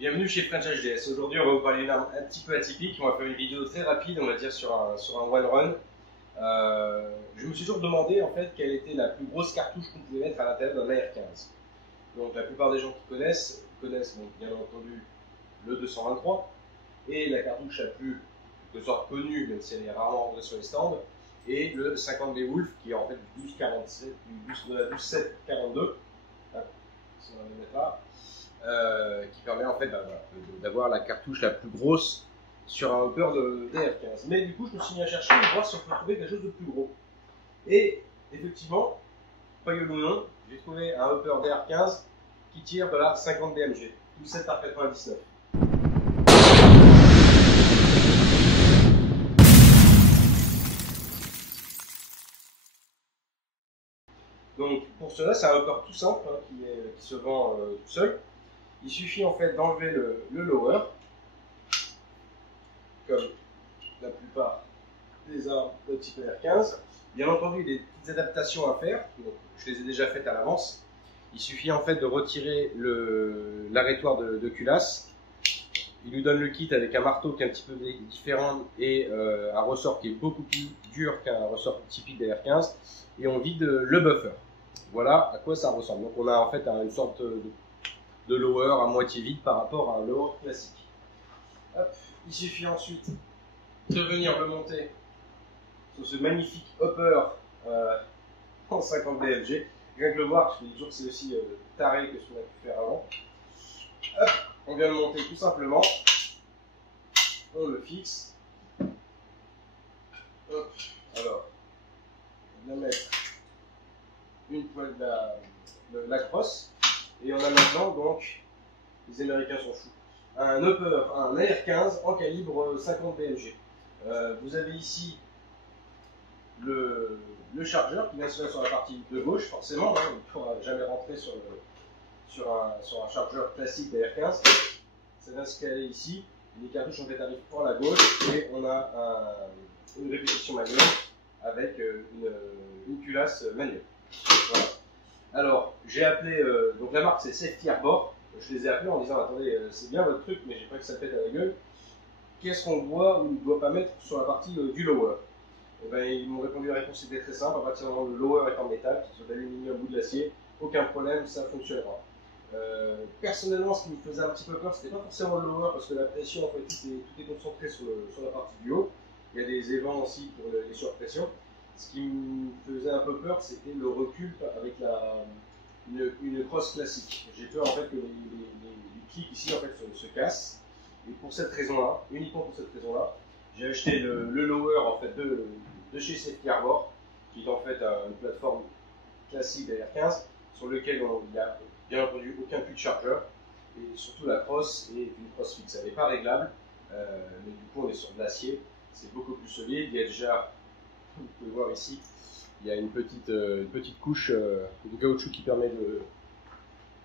Bienvenue chez French HDS. Aujourd'hui, on va vous parler d'une arme un petit peu atypique. On va faire une vidéo très rapide, on va dire, sur un one run. Je me suis toujours demandé en fait quelle était la plus grosse cartouche qu'on pouvait mettre à l'intérieur d'un AR-15. Donc la plupart des gens qui connaissent donc, bien entendu le 223 et la cartouche la plus de sorte connue, même si elle est rarement rentrée sur les stands, et le 50B Wolf qui est en fait du 1247, de la 12-7-42. Si on va le mettre là. Qui permet en fait d'avoir la cartouche la plus grosse sur un hopper d'AR-15. Mais du coup, je me suis mis à chercher et voir si on peut trouver quelque chose de plus gros. Et effectivement, croyez-le ou non, j'ai trouvé un hopper d'AR-15 qui tire de la 50 BMG, 12-7 par 99. Donc pour cela, c'est un hopper tout simple qui se vend tout seul. Il suffit en fait d'enlever le lower, comme la plupart des armes de type AR-15. Bien entendu, il y a des petites adaptations à faire, donc je les ai déjà faites à l'avance. Il suffit en fait de retirer l'arrêtoir de culasse. Il nous donne le kit avec un marteau qui est un petit peu différent et un ressort qui est beaucoup plus dur qu'un ressort typique d'AR-15. Et on vide le buffer. Voilà à quoi ça ressemble. Donc on a en fait une sorte de lower à moitié vide par rapport à un lower classique. Hop. Il suffit ensuite de venir le monter sur ce magnifique hopper en 50 BMG. Rien que le voir, je me dis toujours que c'est aussi taré que ce qu'on a pu faire avant. Hop. On vient le monter tout simplement. On le fixe. Hop. Alors, on vient mettre une poêle de la crosse. Et on a maintenant donc, les Américains sont fous, un hopper, un AR-15 en calibre 50 BMG. Vous avez ici le chargeur qui vient se mettre sur la partie de gauche, forcément, il ne pourra jamais rentrer sur un chargeur classique d'AR-15. Ça vient se caler ici, les cartouches en fait arrivent pour la gauche et on a une répétition manuelle avec une culasse manuelle. Voilà. Alors, j'ai appelé, donc la marque c'est Safety Arbor. Je les ai appelés en disant attendez, c'est bien votre truc, mais j'ai pas que ça pète à la gueule. Qu'est-ce qu'on doit ou ne doit pas mettre sur la partie du lower? Et ben, ils m'ont répondu, la réponse était très simple. À partir du moment où le lower est en métal, que ce soit d'aluminium ou de l'acier, aucun problème, ça fonctionnera. Personnellement, ce qui me faisait un petit peu peur, c'était pas forcément le lower, parce que la pression, en fait, tout est concentré sur la partie du haut. Il y a des évents aussi pour les surpressions. Ce qui me faisait un peu peur, c'était le recul avec une crosse classique. J'ai peur en fait que les clics ici en fait se cassent. Et pour cette raison-là, uniquement pour cette raison-là, j'ai acheté le lower en fait de chez Safety Arbor, qui est en fait une plateforme classique d'AR-15 sur lequel il n'y a bien entendu aucun puits de chargeur. Et surtout la crosse est une crosse fixe. Elle n'est pas réglable, mais du coup on est sur de l'acier. C'est beaucoup plus solide. Il y a déjà, vous pouvez voir ici, il y a une petite couche de caoutchouc qui permet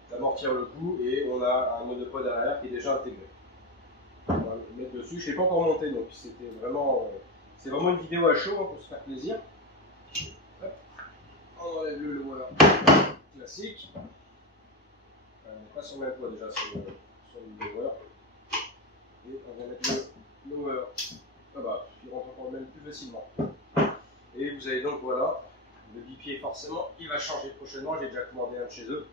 d'amortir le coup et on a un monopode derrière qui est déjà intégré. On va le mettre dessus. Je ne l'ai pas encore monté, donc c'était vraiment, c'est vraiment une vidéo à chaud pour se faire plaisir. Hop. On enlève le lower classique. On n'est pas sur le même poids déjà sur le lower. Et on va mettre le lower là-bas, qui rentre encore même plus facilement. Et vous avez donc voilà, le bipied forcément il va changer prochainement, j'ai déjà commandé un de chez eux.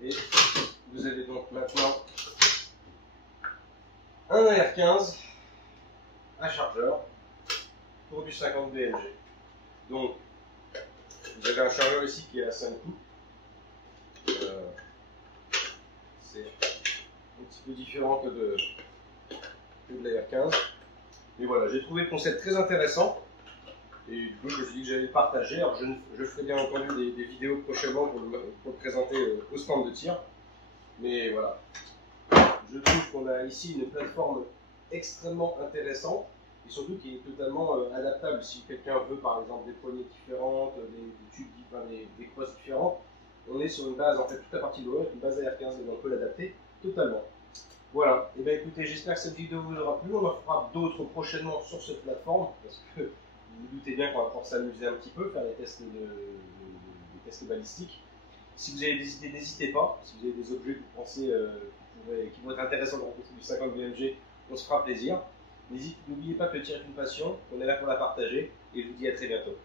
Et vous avez donc maintenant un AR-15 à chargeur pour du 50 BMG. Donc vous avez un chargeur ici qui est à 5 coups. C'est un petit peu différent que de l'AR-15. Et voilà, j'ai trouvé le concept très intéressant. Et du coup, je me suis dit que j'allais le partager. Alors, je ferai bien entendu des vidéos prochainement pour le présenter au stand de tir. Mais voilà, je trouve qu'on a ici une plateforme extrêmement intéressante et surtout qui est totalement adaptable. Si quelqu'un veut par exemple des poignées différentes, des tubes, des crosses différentes, on est sur une base, en fait, toute la partie de l'eau, une base AR-15 et on peut l'adapter totalement. Voilà, et bien écoutez, j'espère que cette vidéo vous aura plu. On en fera d'autres prochainement sur cette plateforme parce que vous vous doutez bien qu'on va pouvoir s'amuser un petit peu, faire des tests balistiques. Si vous avez des idées, n'hésitez pas. Si vous avez des objets que vous pensez qui vont être intéressant de rencontrer du 50 BMG, on se fera plaisir. N'oubliez pas que le tir est une passion, on est là pour la partager, et je vous dis à très bientôt.